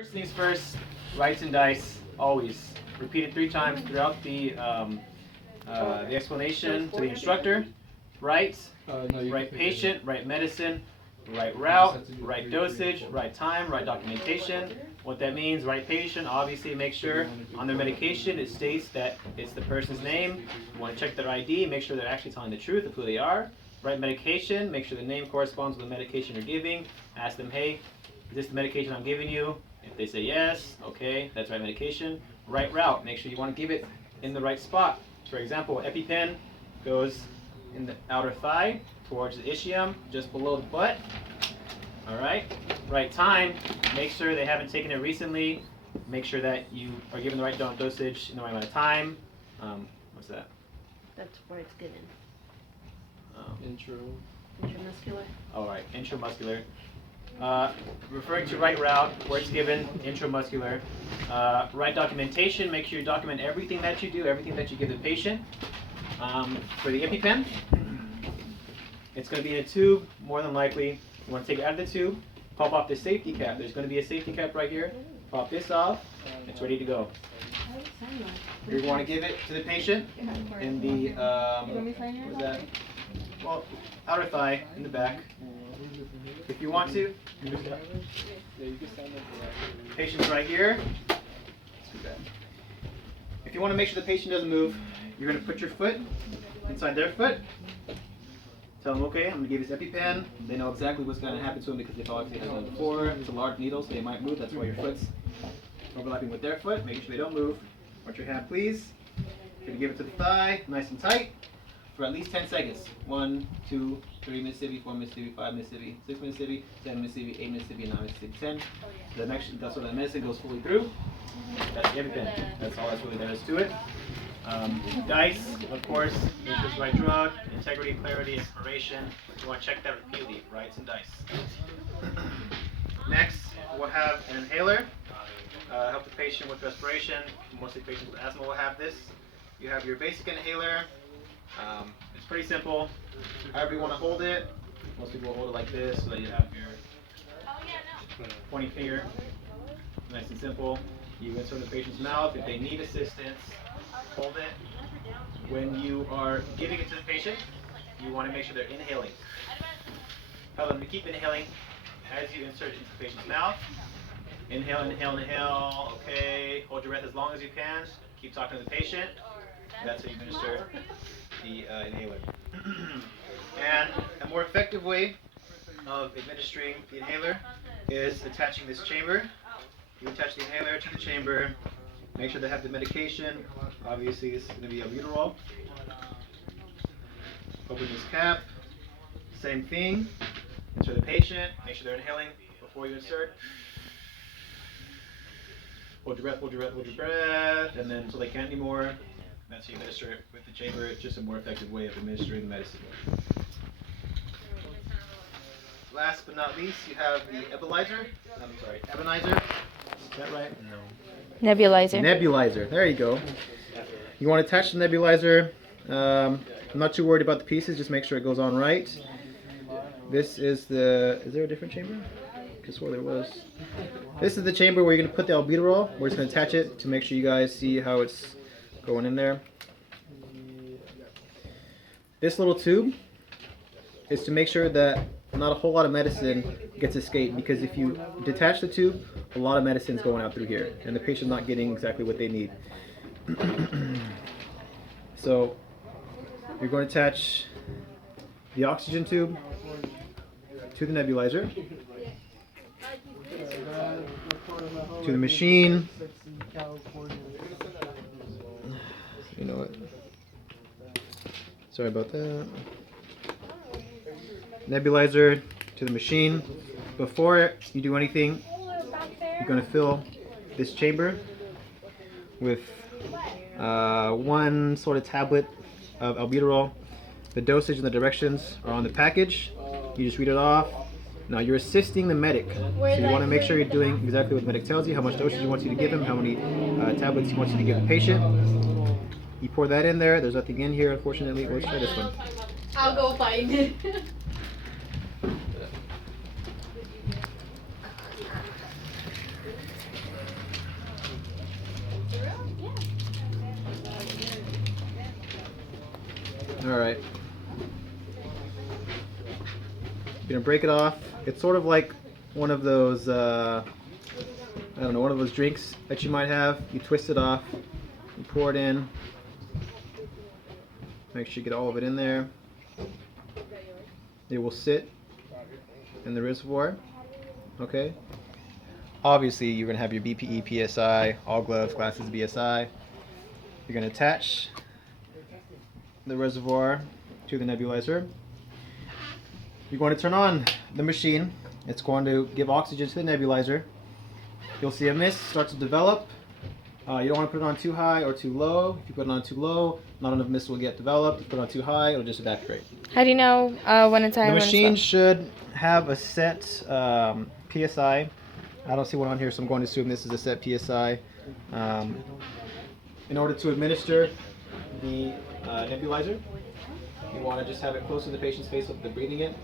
First things first, rights and dice, always. Repeat it 3 times throughout the explanation to the instructor. Right, right patient, right medicine, right route, right dosage, right time, right documentation. What that means, right patient, obviously make sure on their medication it states that it's the person's name. You want to check their ID, make sure they're actually telling the truth of who they are. Right medication, make sure the name corresponds with the medication you're giving. Ask them, hey, is this the medication I'm giving you? If they say yes, okay, that's right medication. Right route, make sure you want to give it in the right spot. For example, EpiPen goes in the outer thigh towards the ischium, just below the butt. Alright, right time, make sure they haven't taken it recently. Make sure that you are given the right dosage in the right amount of time. What's that? That's where it's given. Intramuscular. Alright, intramuscular. Referring to right route, where it's given, intramuscular. Right documentation, make sure you document everything that you do, everything that you give the patient. For the EpiPen, it's going to be in a tube, more than likely. You want to take it out of the tube, pop off the safety cap. There's going to be a safety cap right here. Pop this off, it's ready to go. You want to give it to the patient in the, what is that? Well, outer thigh, in the back. If you want to, patient's right here. If you want to make sure the patient doesn't move, you're going to put your foot inside their foot. Tell them, okay, I'm going to give you this EpiPen. They know exactly what's going to happen to them because they've obviously had one before. It's a large needle, so they might move. That's why your foot's overlapping with their foot, making sure they don't move. Watch your hand, please. You're going to give it to the thigh, nice and tight, for at least 10 seconds. 1, 2, 3 Mississippi, 4 Mississippi, 5 Mississippi, 6 Mississippi, 7 Mississippi, 8 Mississippi, 9 Mississippi, 10. That's where the medicine goes fully through. That's the EpiPen. That's all that's really there is to it. Dice, of course, is this right drug, integrity, clarity, inspiration. You want to check that repeatedly, rights and dice. Next, we'll have an inhaler. Help the patient with respiration. Mostly patients with asthma will have this. You have your basic inhaler. It's pretty simple. However you want to hold it. Most people will hold it like this so that you have your pointing finger. Nice and simple. You insert in the patient's mouth. If they need assistance, hold it. When you are giving it to the patient, you want to make sure they're inhaling. Tell them to keep inhaling as you insert it into the patient's mouth. Inhale, inhale, inhale. Okay. Hold your breath as long as you can. Keep talking to the patient. That's how you administer the inhaler. And a more effective way of administering the inhaler is attaching this chamber. You attach the inhaler to the chamber. Make sure they have the medication. Obviously, this is going to be albuterol. Open this cap. Same thing. Insert the patient. Make sure they're inhaling before you insert. Hold your breath, hold your breath, hold your breath, and then until they can't anymore. That's how you administer it with the chamber. It's just a more effective way of administering the medicine. Last but not least, you have the Ebonizer. Is that right? No. Nebulizer. Nebulizer. There you go. You want to attach the nebulizer. I'm not too worried about the pieces. Just make sure it goes on right. This is the. Is there a different chamber? I could swear there was. This is the chamber where you're going to put the albuterol. We're just going to attach it to make sure you guys see how it's going in there. This little tube is to make sure that not a whole lot of medicine gets escaped, because if you detach the tube, a lot of medicine is going out through here and the patient's not getting exactly what they need. So you're going to attach the oxygen tube to the nebulizer, to the machine. You know what? Sorry about that. Nebulizer to the machine. Before you do anything, you're going to fill this chamber with one sort of tablet of albuterol. The dosage and the directions are on the package. You just read it off. Now you're assisting the medic, so you want to make sure you're doing exactly what the medic tells you, how much dosage he wants you to give him, how many tablets he wants you to give the patient. You pour that in there. There's nothing in here, unfortunately. Let's try this one. I'll go find it. Alright. You're gonna break it off. It's sort of like one of those, I don't know, one of those drinks that you might have. You twist it off, you pour it in. Make sure you get all of it in there. It will sit in the reservoir. Okay. Obviously, you're gonna have your BPE, PSI, all gloves, glasses, BSI. You're gonna attach the reservoir to the nebulizer. You're going to turn on the machine. It's going to give oxygen to the nebulizer. You'll see a mist start to develop. You don't want to put it on too high or too low. If you put it on too low, not enough mist will get developed. If you put it on too high, it'll just evaporate. How do you know when it's high? The and when it's machine low? should have a set PSI. I don't see one on here, so I'm going to assume this is a set PSI. In order to administer the nebulizer, you want to just have it close to the patient's face so that they're breathing it.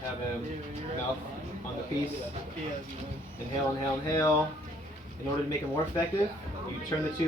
Have him mouth on the piece. Inhale, inhale, inhale. In order to make it more effective, you turn the tube